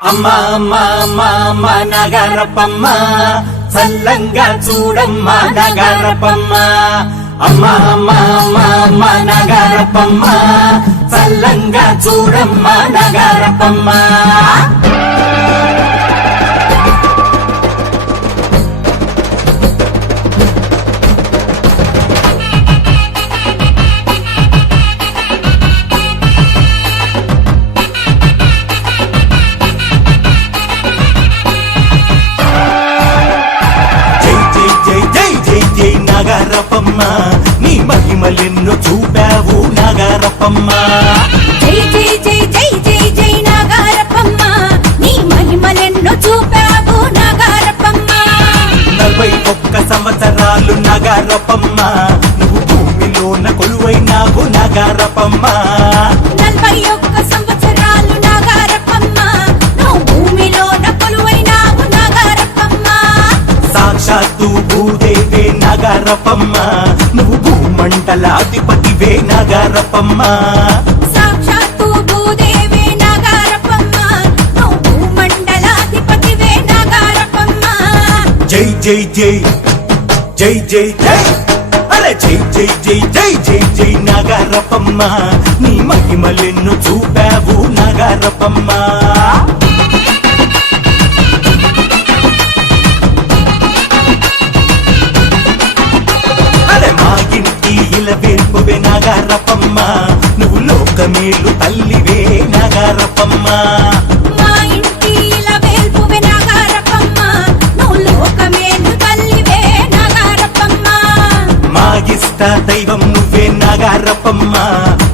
అమ్మా అమ్మా అమ్మా అమ్మా నగరపమ్మ చల్లంగా చూడమ్మా నగరపమ్మ. అమ్మా అమ్మా అమ్మా అమ్మా నగరపమ్మ చల్లంగా చూడమ్మా నగరపమ్మ. నగరపమ్మ నీ మహిమలెన్నో చూపావు నగరపమ్మ. జై జై జై జై జై జై నగరపమ్మ నీ మహిమలెన్నో చూపావు నగరపమ్మ. 41 సంవత్సరాలు నగరపమ్మ నువ్వు భూమిలోన కొలువైనావు నగరపమ్మ. 41 సంవత్సరాలు నగరపమ్మ నువ్వు భూమిలోన కొలువైనావు నగరపమ్మ. సాక్షాత్తు భూదేవే నగరపమ్మ నువ్వు భూమండలాధిపతివే నగరపమ్మ. సాక్షాత్తు భూదేవి నగరపమ్మ నువ్వు భూమండలాధిపతివే నగరపమ్మ. జై జై జై జై జై జై అరే జై జై జై జై జై జై నగరపమ్మ నీ మహిమలెన్ను చూపావు నగరపమ్మ. వేల్పువే నగరపమ్మ నువ్వు లోకమేలు తల్లివే నగరపమ్మ. మా ఇంటి ఇలా వేల్పువే నగరపమ్మ నువ్వు లోకమేలు తల్లివే నగరపమ్మ. మాగిష్ట దైవం నువ్వే నగరపమ్మ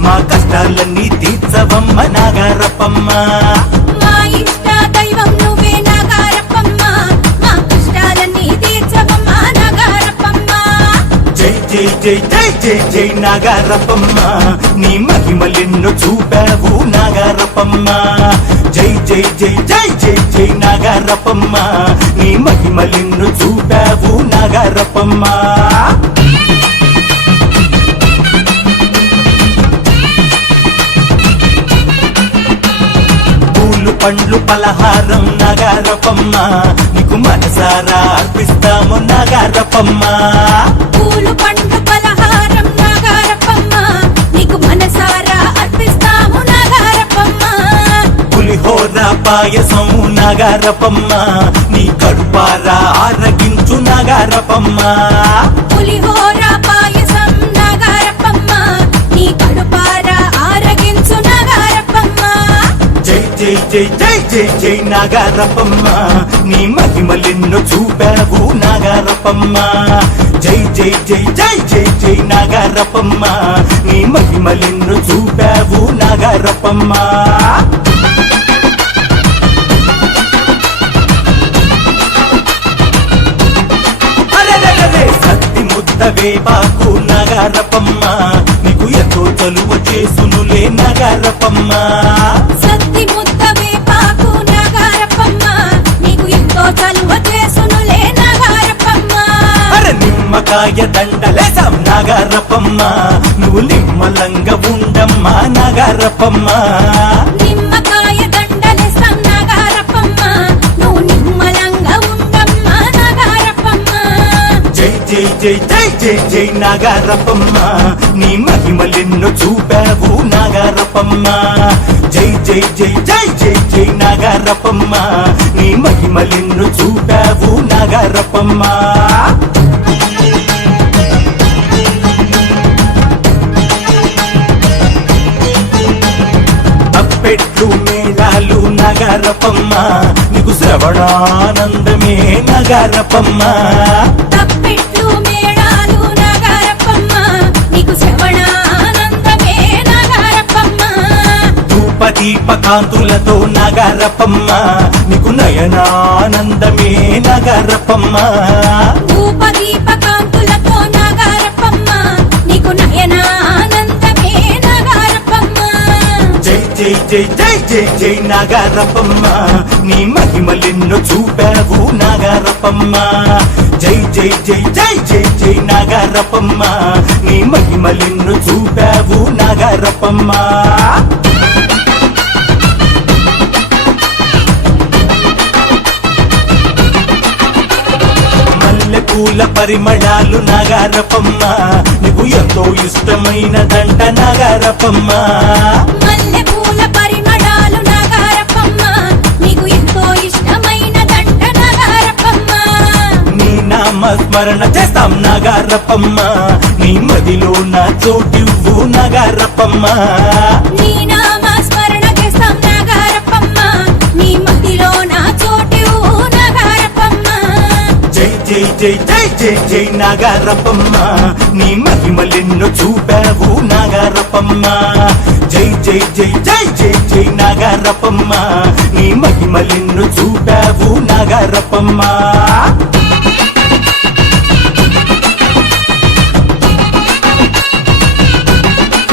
మా కష్టాలన్నీ తీర్చవమ్మ నగరపమ్మ. మా ఇష్ట దైవం నువ్వే నగరపమ్మ మా కష్టాలన్నీ తీర్చవమ్మ నగరపమ్మ. జై జై జై జై జై జై నగరపమ్మ నీ మహిమలెన్నో చూపావు నగరపమ్మ. జై జై జై జై జై జై నగరపమ్మ నీ మహిమలెన్నో చూపావు నగరపమ్మ. పూలు పండ్లు పలహారం నగరపమ్మ నీకు మనసారా అర్పిస్తాము నగరపమ్మ. పూలు పండ్లు పలహారం నగరపమ్మ నీకు మనసారా అర్పిస్తాము నగరపమ్మ. పులిహోర పాయసం నగరపమ్మ నీ కడుపారా ఆరగించు నగరపమ్మ. పులిహోర పాయసం నగరపమ్మ నీ కడుపారా ఆరగించు నగరపమ్మ. జై జై జై జై జై జై నగరపమ్మ నీ మహిమలెన్నో చూపావు నగరపమ్మ. జై జై జై జై జై జై నగరపమ్మ నీ మహిమలెన్నో చూపావు నగరపమ్మ. సత్తి ముద్దవే బాకు నగరపమ్మ నీకు ఎంతో చలువ చేసునులే నగరపమ్మ. సత్తి ముద్దవే పాకు నగరపమ్మ నీకు ఎంతో చలువ చేసునులే నగరపమ్మ. అరే నిమ్మకాయ దండలేసాం నగరపమ్మ నువ్వు నిమ్మలంగా ఉండమ్మా నగరపమ్మ. నిమ్మకాయ దండలేస్తాం నగరపమ్మ నువ్వు నిమ్మలంగా ఉండమ్మా నగరపమ్మ. జై జై జై జై జై జై నగరపమ్మ నీ మహిమలెన్నో చూపావు నగరపమ్మ. జై జై జై జై జై జై నగరపమ్మ నీ మహిమలెన్నో చూపావు నగరపమ్మ. తప్పెట్లు మేళాలు నగరపమ్మ నీకు శ్రవణానందమే నగరపమ్మ. తప్పెట్లు మేళాలు నగరపమ్మ నీకు శ్రవణానందమే నగరపమ్మ. ధూపదీపకాంతులతో నగరపమ్మ నీకు నయనానందమే నగరపమ్మ. ధూపదీపకాంతులతో నగరపమ్మ నీకు నయనానందమే నగరపమ్మ. జై జై జై జై జై జై నగరపమ్మ నీ మహిమలెన్నో చూపావు నగరపమ్మ. జై జై జై జై జై జై నగరపమ్మ నీ మహిమలెన్నో చూపావు నగరపమ్మ. పూల పరిమళాలు నాగారపమ్మ నీకు ఎంతో ఇష్టమైనదంట నాగారపమ్మ మల్లె పూల పరిమళాలు నాగారపమ్మ నీకు ఎంతో ఇష్టమైనదంట నాగారపమ్మ నీ నామ స్మరణ చేస్తాం నాగారపమ్మ నీ మదిలో నా చోటివ్వు నాగారపమ్మ నీ నామ స్మరణ చేస్తాం నాగారపమ్మ నీ మదిలో నా చోటు నాగారపమ్మ జై జై జై జై జై జై నాగారపమ్మ నీ మహిమలెన్నో చూపావు నాగారపమ్మ జై జై జై జై జై జై నాగారపమ్మ నీ మహిమలెన్నో చూపావు నాగారపమ్మ